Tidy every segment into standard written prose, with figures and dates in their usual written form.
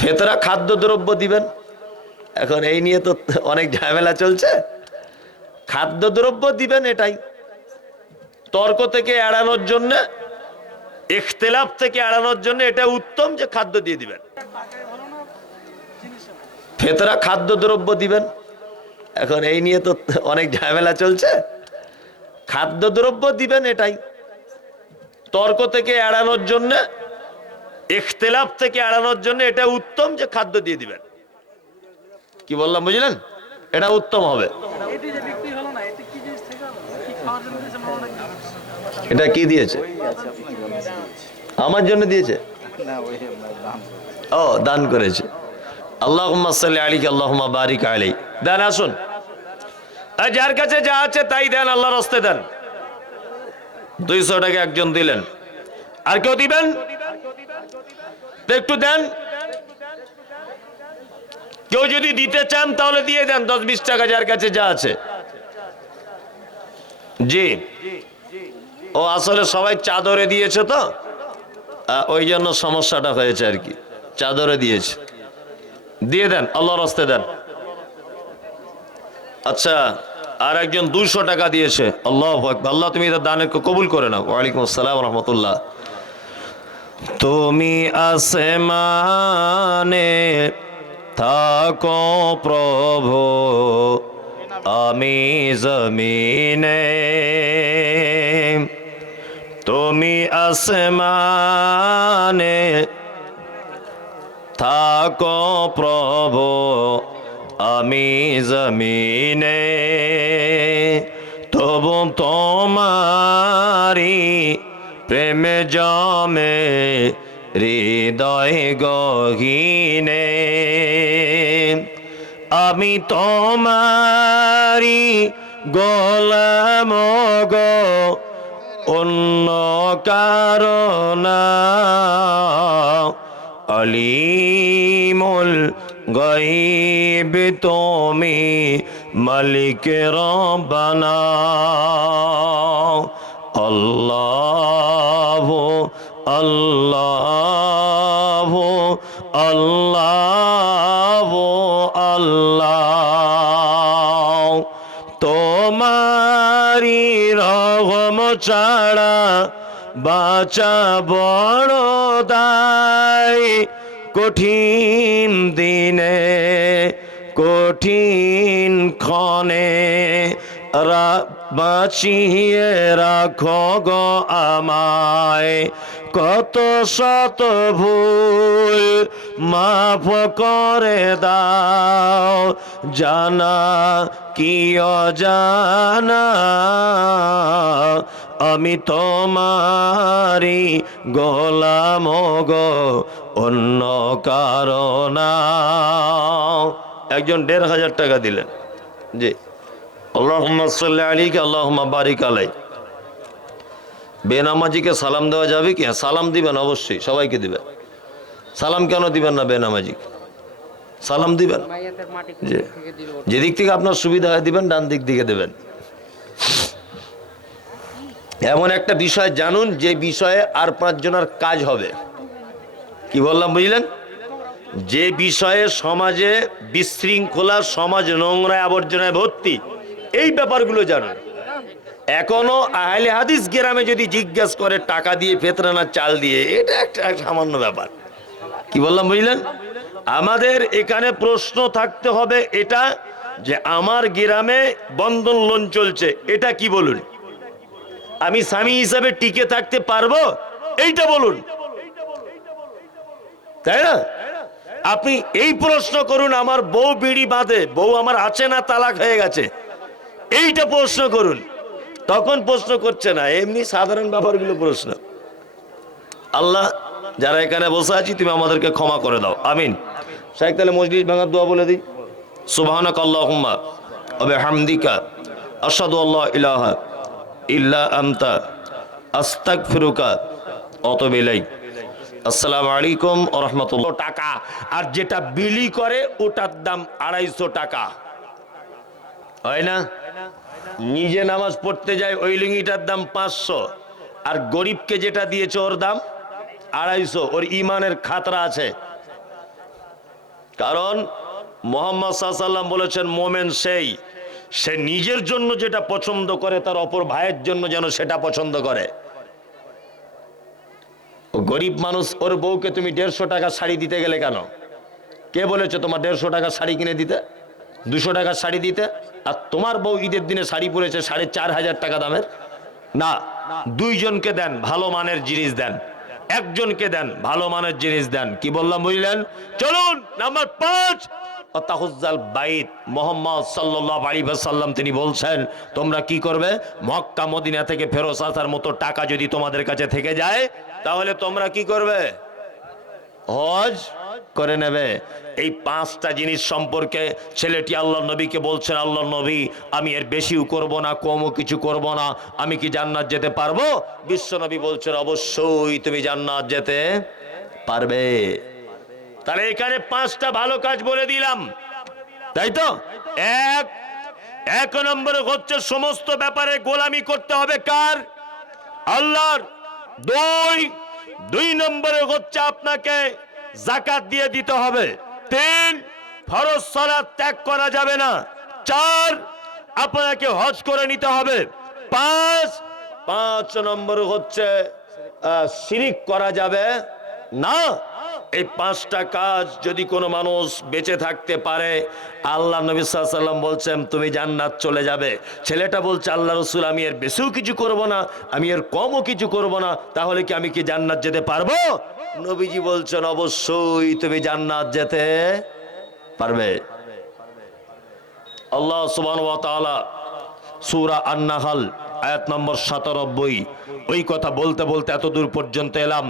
ফেতরা খাদ্যদ্রব্য দিবেন। এখন এই নিয়ে তো অনেক ঝামেলা চলছে। খাদ্যদ্রব্য দিবেন, এটাই তর্ক থেকে এড়ানোর জন্য, ইখতিলাফ থেকে এড়ানোর জন্য এটা উত্তম যে খাদ্য দিয়ে দিবেন। ফেতরা খাদ্যদ্রব্য দিবেন। এখন এই নিয়ে তো অনেক ঝামেলা চলছে। খাদ্যদ্রব্য দিবেন, এটাই তর্ক থেকে এড়ানোর জন্য, ইখতিলাফ থেকে এড়ানোর জন্য এটা উত্তম যে খাদ্য দিয়ে দিবেন। কি বললাম বুঝলেন? এটা উত্তম হবে। এটা কি দিয়েছে? আমার জন্য দিয়েছে। ও, দান করেছে। আল্লাহুম্মা সাল্লি আলাইহি আল্লাহুম্মা বারিক আলাইহি। দেন, আসুন, যার কাছে যা আছে তাই দেন, আল্লাহর রাস্তায় দেন। 200 টাকা একজন দিলেন, আর কেউ দিবেন তো একটু দেন। কেউ যদি দিতে চান তাহলে দিয়ে দেন 10-20 টাকা, যার কাছে যা আছে। জি, ও আসলে সবাই চাদরে দিয়েছে তো, ওই জন্য সমস্যাটা হয়েছে আর কি। চাদরে দিয়েছে, দিয়ে দেন, আল্লাহর রাস্তায় দেন। আচ্ছা, আর একজন 200 টাকা দিয়েছে। আল্লাহু আকবার। আল্লাহ তুমি এটা দানের কবুল করে নাও। ওয়ালাইকুম আসসালাম ওয়া রাহমাতুল্লাহ। তুমি আসমানে থাকো প্রভু, আমি জমিনে। তুমি আসমানে থাকো প্রভু, আমি জমিনে। তবু তোমারি প্রেমে জমে হৃদয় গহীনে। আমি তোমারি গোলাম গো, অন্য কারণা। আলিমুল গায়ব তুমি, মালিক রব্বানা। আল্লাহু আল্লাহু আল্লাহু আল্লাহ। তোমারি রহম ছাড়া বাঁচা বড় দায়। কঠিন দিনে কঠিন ক্ষণে বাঁচিয়ে রাখো গো আমায়। কত শত ভুল মাফ করে দাও, জানা কি অজানা। আমি তোমারি গোলাম গো, অন্য কারণা। একজন 1500 টাকা দিলেন। জি, আল্লাহুম্মা সাল্লি আলাইহি আল্লাহুম্মা বারিক আলাইহি। বেনামাজিকে সালাম দেওয়া যাবে কি? সালাম দিবেন, অবশ্যই সবাইকে দিবেন। সালাম কেন দিবেন না? বেনামাজিকে সালাম দিবেন। যেদিক থেকে আপনার সুবিধা হয় দিবেন, ডান দিক থেকে দেবেন। এমন একটা বিষয় জানুন যে বিষয়ে আর 5 জনের কাজ হবে। কি বললাম বুঝলেন? যে বিষয়ে সমাজে বিশৃঙ্খলা, সমাজ নোংরা আবর্জনায় ভর্তি, এই ব্যাপারগুলো জানুন। এখনো আহলে হাদিস গ্রামে যদি জিজ্ঞাসা করে টাকা দিয়ে ফেতরানা চাল দিয়ে, এটা একটা সামান্য ব্যাপার। কি বললাম বুঝলেন? আমাদের এখানে প্রশ্ন থাকতে হবে এটা যে আমার গ্রামে বন্ধন লোন চলছে, এটা কি বলুন? আমি স্বামী হিসাবে টিকে থাকতে পারবো, এইটা বলুন, তাই না? আপনি এই প্রশ্ন করুন, আমার বউ বিড়ি বাঁধে, বউ আমার আছে না তালাক হয়ে গেছে, এইটা প্রশ্ন করুন। তখন প্রশ্ন করছে না, এমনি সাধারণ ব্যাপারগুলো প্রশ্ন। আল্লাহ, যারা এখানে বসে আছি তুমি আমাদেরকে ক্ষমা করে দাও, আমিন। শাইখ, তাহলে মজলিস ভাঙার দোয়া বলে দিই। সুবহানাক আল্লাহুম্মা ওয়া বিহামদিকা আশহাদু আল্লা ইলাহা ইল্লা আনতা আস্তাগফিরুকা ওয়া আতুবু ইলাইক। আসসালামু আলাইকুম ওয়া রাহমাতুল্লাহ। টাকা, আর যেটা বিলি করে ওটার দাম 250 টাকা, হয় না? নিজে নামাজ পড়তে যায় ওই লুঙ্গিটার দাম 500, আর গরিবকে যেটা দিয়েছে ওর দাম 250 ওর ইমানের খাতরা আছে। কারণ মুহাম্মদ সাল্লাল্লাহু আলাইহি ওয়াসাল্লাম বলেছেন মোমেন সে নিজের জন্য যেটা পছন্দ করে তার অপর ভাইয়ের জন্য যেন সেটা পছন্দ করে। ও গরিব মানুষ, ওর বউকে তুমি 150 টাকা শাড়ি দিতে গেলে কেন? কে বলেছে তোমার 150 টাকা শাড়ি কিনে দিতে, 200 টাকার শাড়ি দিতে? আর তোমার বউ ঈদের দিনে শাড়ি পরেছে 4500 টাকা দামের। না, দুইজনকে দেন, ভালো মানের জিনিস দেন। একজনকে দেন, ভালো মানের জিনিস দেন। কি বললাম বুঝলেন? চলুন নাম্বার 5, তাহুজ্জাল বাইত। মুহাম্মদ সাল্লাল্লাহু আলাইহি ওয়াসাল্লাম তিনি বলছেন তোমরা কি করবে? মক্কা মদিনা থেকে ফেরত আসার মতো টাকা যদি তোমাদের কাছে থেকে যায় তাহলে তোমরা কি করবে? হজ করে নেবে। এই 5টা জিনিস সম্পর্কে ছেলেটি আল্লাহর নবীকে বলছেন, আল্লাহর নবী আমি এর বেশিও করব না, কমও কিছু করব না, আমি কি জান্নাত যেতে পারবো? বিশ্ব নবী বলছেন অবশ্যই তুমি জান্নাত যেতে পারবে। তাহলে এখানে 5টা ভালো কাজ বলে দিলাম, তাই তো? এক নম্বরে হচ্ছে সমস্ত ব্যাপারে গোলামি করতে হবে কার? আল্লাহর। দুই নম্বরে হচ্ছে আপনাকে যাকাত দিয়ে দিতে হবে। 3, ফরজ সালাত ত্যাগ করা যাবে না। 4, আপনাকে হজ করে নিতে হবে। 5 নম্বর হচ্ছে শিরিক করা যাবে না। এই 5টা কাজ যদি কোনো মানুষ বেঁচে থাকতে পারে আল্লাহ নবী সাল্লাল্লাহু আলাইহি ওয়াসাল্লাম বলছেন তুমি জান্নাত চলে যাবে। ছেলেটা বলছে আল্লাহ রাসূল আমি এর বেশিও কিছু করব না, আমি এর কমও কিছু করব না, তাহলে কি আমি কি জান্নাত যেতে পারবো? নবীজি বলছেন অবশ্যই তুমি জান্নাত যেতে পারবে। আল্লাহ সুবহানাহু ওয়া তাআলা সূরা আন-নাহল আয়াত নম্বর 97, ওই কথা বলতে বলতে এত দূর পর্যন্ত এলাম।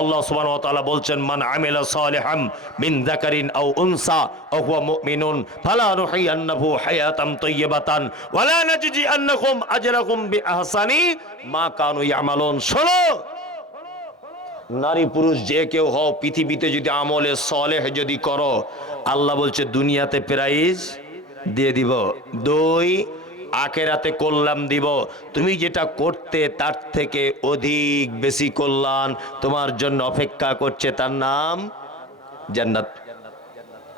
আল্লাহ সুবহানাহু ওয়া তাআলা বলছেন মান আমিলা সালিহাম মিন যাকারিন আও উনসা ওয়া হুয়া মুমিনুন ফালা নুহয়িয়ান্নাহু হায়াতান তাইয়্যিবাতান ওয়া লা নাজজিআন্নাহুম আজরাহুম বিআহসানি মা কানু ইয়ামালুন। শোনো, নারী পুরুষ যে কেউ হও, পৃথিবীতে যদি আমলে সালেহ যদি করো আল্লাহ বলছে দুনিয়াতে প্রাইজ দিয়ে দিব। 2, আখেরাতে কল্যাণ দিব। তুমি যেটা করতে তার থেকে অধিক বেশি কল্যাণ তোমার জন্য অপেক্ষা করছে, তার নাম জান্নাত।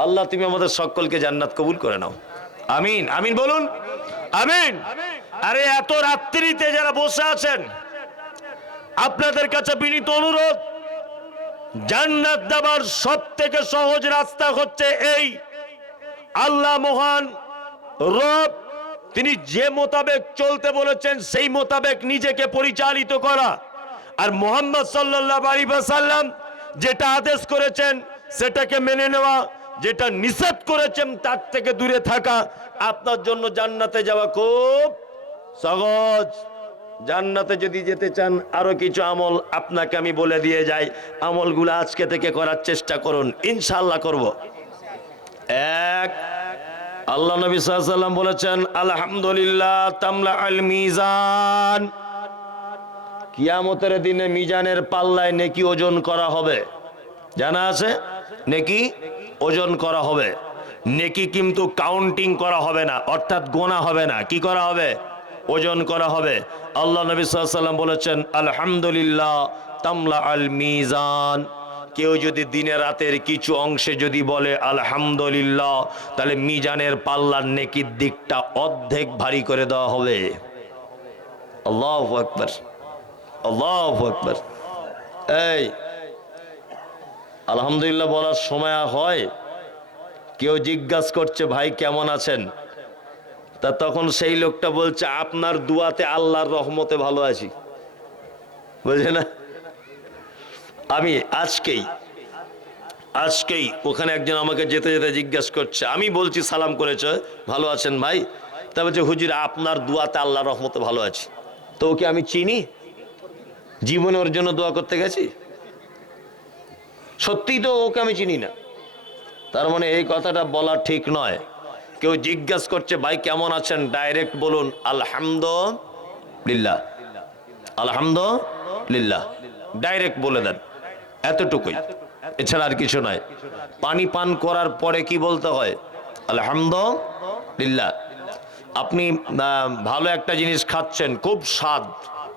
আল্লাহ তুমি আমাদের সকলকে জান্নাত কবুল করে নাও, আমিন। আমিন বলুন, আমিন। আরে এত রাত্রিতে যারা বসে আছেন আপনাদের কাছে বিনীত অনুরোধ, জান্নাত দেওয়ার সব থেকে সহজ রাস্তা হচ্ছে এই, আল্লাহ মহান রব তিনি যে মোতাবেক চলতে বলেছেন সেই মোতাবেক নিজেকে পরিচালিত করা, আর মুহাম্মদ সাল্লাল্লাহু আলাইহি ওয়াসাল্লাম যেটা আদেশ করেছেন সেটাকে মেনে নেওয়া, যেটা নিষেধ করেছেন তার থেকে দূরে থাকা। আপনার জন্য জান্নাতে যাওয়া খুব সহজ। জান্নাতে যদি যেতে চান আরো কিছু আমল আপনাকে আমি বলে দিয়ে যাই, আমলগুলো আজকে থেকে করার চেষ্টা করুন, ইনশাআল্লাহ করব। 1, আল্লাহ নবী সাল্লাল্লাহু আলাইহি ওয়াসাল্লাম বলেছেন আলহামদুলিল্লাহ তামলা আল মিজান, কিয়ামতের দিনে মিজানের পাল্লায় নেকি ওজন করা হবে। জানা আছে? নেকি ওজন করা হবে। নেকি কিন্তু কাউন্টিং করা হবে না, অর্থাৎ গোনা হবে না। কি করা হবে? ওজন করা হবে। আল্লাহ নবী সাল্লাল্লাহু আলাইহি ওয়াসাল্লাম বলেছেন আলহামদুলিল্লাহ তামলা আল মিজান, কেউ যদি দিনে রাতের কিছু অংশে যদি বলে আলহামদুলিল্লাহ তাহলে মিজানের পাল্লার নেকির দিকটা অর্ধেক ভারী করে দেওয়া হবে। আল্লাহু আকবার, আল্লাহু আকবার। এই আলহামদুলিল্লাহ বলার সময় হয়, কেউ জিজ্ঞাসা করছে ভাই কেমন আছেন, তা তখন সেই লোকটা বলছে আপনার দুয়াতে আল্লাহর রহমতে ভালো আছি। বুঝে না? আমি আজকেই ওখানে একজন আমাকে যেতে যেতে জিজ্ঞাসা করছে, আমি বলছি সালাম করেছে ভালো আছেন ভাই, তা বলছে হুজুর আপনার দুয়াতে আল্লাহর রহমতে ভালো আছি। তো ওকে আমি চিনি? জীবনে ওর জন্য দোয়া করতে গেছি? সত্যিই তো ওকে আমি চিনি না। তার মানে এই কথাটা বলা ঠিক নয়। কেউ জিজ্ঞাসা করছে ভাই কেমন আছেন, ডাইরেক্ট বলুন আলহামদুলিল্লাহ, আলহামদুলিল্লাহ, ডাইরেক্ট বলে দেন, এতটুকুই, এছাড়া আর কিছু নয়। পানি পান করার পরে কি বলতে হয়? আলহামদুলিল্লাহ। আপনি ভালো একটা জিনিস খাচ্ছেন, খুব স্বাদ,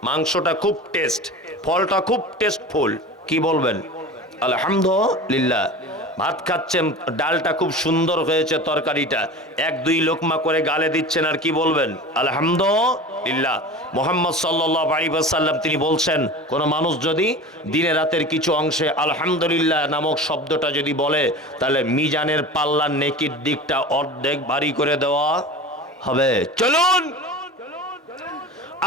মাংসটা খুব টেস্ট, ফলটা খুব টেস্টফুল, কি বলবেন? আলহামদুলিল্লাহ। ভাত খাচ্ছেন, ডালটা খুব সুন্দর হয়েছে, তরকারিটা 1-2 লোকমা করে গালে দিচ্ছেন, আর কি বলবেন? আলহামদুলিল্লাহ। মুহাম্মদ সাল্লাল্লাহু আলাইহি ওয়াসাল্লাম তিনি বলছেন, কোন মানুষ যদি দিনে রাতের কিছু অংশে আলহামদুলিল্লাহ নামক শব্দটা যদি বলে, তাহলে মিজানের পাল্লার নেকির দিকটা অর্ধেক ভারী করে দেওয়া হবে। চলুন,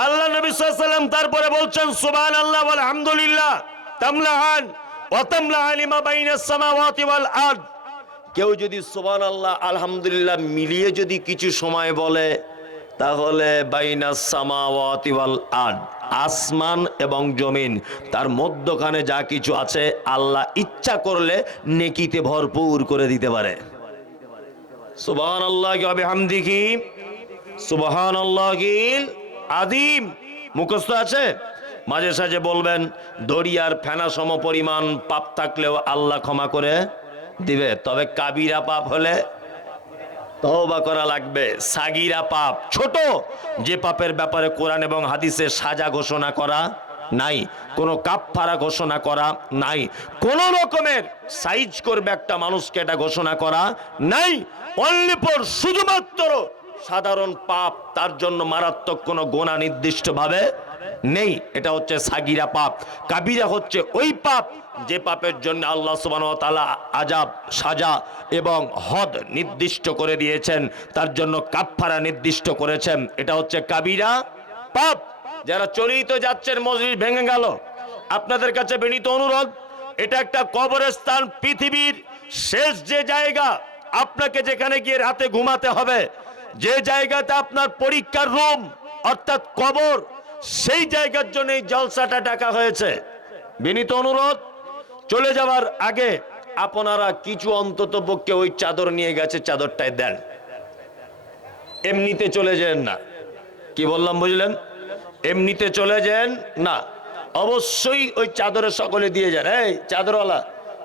আল্লাহ নবী সাল্লাল্লাহু আলাইহি ওয়াসাল্লাম তারপরে বলছেন, সুবহানাল্লাহ ওয়াল হামদুলিল্লাহ তামলাআন ওয়া তামলাআন লিমা বাইনাস সামাওয়াতি ওয়াল আরদ। কেউ যদি সুবহানাল্লাহ আলহামদুলিল্লাহ মিলিয়ে যদি কিছু সময় বলে, তাহলে বাইনাস সামাওয়াতি ওয়াল আরদ, আসমান এবং জমিন, তার মধ্যখানে যা কিছু আছে আল্লাহ ইচ্ছা করলে নেকিতে ভরপুর করে দিতে পারে। সুবহানাল্লাহি ওয়া বিহামদিহি সুবহানাল্লাহিল আযীম। মুখস্থ আছে? মাঝে সাঝে বলবেন। দরিয়ার ফেনা সম পরিমাণ পাপ থাকলেও আল্লাহ ক্ষমা করে দিবে, তবে কাবিরা পাপ হলে তওবা করা লাগবে। সাগীরা পাপ, ছোট যে পাপের ব্যাপারে কোরআন এবং হাদিসে সাজা ঘোষণা করা নাই, কোনো কাফফারা ঘোষণা করা নাই, কোন রকমের সাইজ করবে একটা মানুষকে এটা ঘোষণা করা নাই। অনলি ফর শুধুমাত্র সাধারণ পাপ, তার জন্য মারাত্মক কোনো গুনাহ নির্দিষ্ট ভাবে নেই। এটা হচ্ছে সাগীরা পাপ। কাবিরা হচ্ছে ওই পাপ যে পাপের জন্য আল্লাহ সুবহানাহু ওয়া তাআলা আযাব, সাজা এবং হদ নির্দিষ্ট করে দিয়েছেন, তার জন্য কাফফারা নির্দিষ্ট করেছেন। এটা হচ্ছে কাবিরা পাপ। যারা চলেই তো যাচ্ছেন, মসজিদ ভেঙে গেল, আপনাদের কাছে বিনীত অনুরোধ, এটা একটা কবরস্থান, পৃথিবীর শেষ যে জায়গা, আপনাকে যেখানে গিয়ে রাতে ঘুমাতে হবে, যে জায়গাতে আপনার পরীক্ষার রুম অর্থাৎ কবর, সেই জায়গার জন্য এই জলসাটা ডাকা হয়েছে। বিনীত অনুরোধ, চলে যাওয়ার আগে আপনারা কিছু অন্তত পক্ষে ওই চাদর নিয়ে গেছে, চাদরটাই দেন। এমনিতে চলে যান না। কি বললাম বুঝলেন? এমনিতে চলে যান না, অবশ্যই ওই চাদরে সকলে দিয়ে যান। এই চাদরওয়ালা,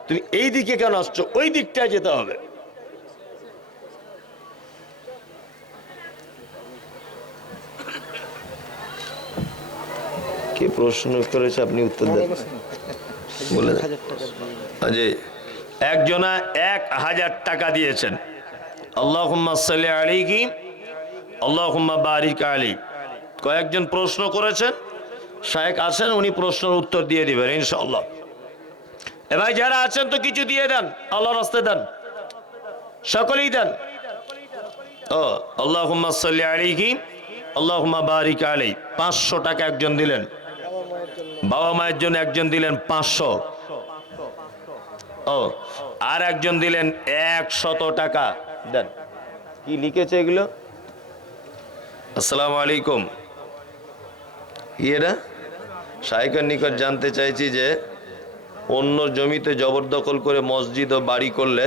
তুমি এই দিকে কেন আসছো? ওই দিকটায় যেতে হবে। কি প্রশ্ন করেছে আপনি উত্তর দেন। বলে একজনা 1000 টাকা দিয়েছেন। আল্লাহুম্মা সাল্লি আলাইহি আল্লাহুম্মা বারিক আলাইহি। কয়েকজন প্রশ্ন করেছেন, শায়েখ আছেন, উনি প্রশ্নের উত্তর দিয়ে দিবেন ইনশাআল্লাহ। এ ভাই যারা আছেন তো কিছু দিয়ে দেন, আল্লাহর রাস্তায় দেন, সকলেই দেন। ও আল্লাহুম্মা সাল্লি আলাইহি আল্লাহুম্মা বারিক আলাইহি। 500 টাকা একজন দিলেন। বাবা মায়ের জন্য একজন দিলেন 500। ও আর একজন দিলেন 100 টাকা। দেন। কি লিখেছে এগুলো? আসসালামু আলাইকুম। এরা শায়েখের নিকট জানতে চাইছি যে অন্য জমিতে জবরদখল করে মসজিদ ও বাড়ি করলে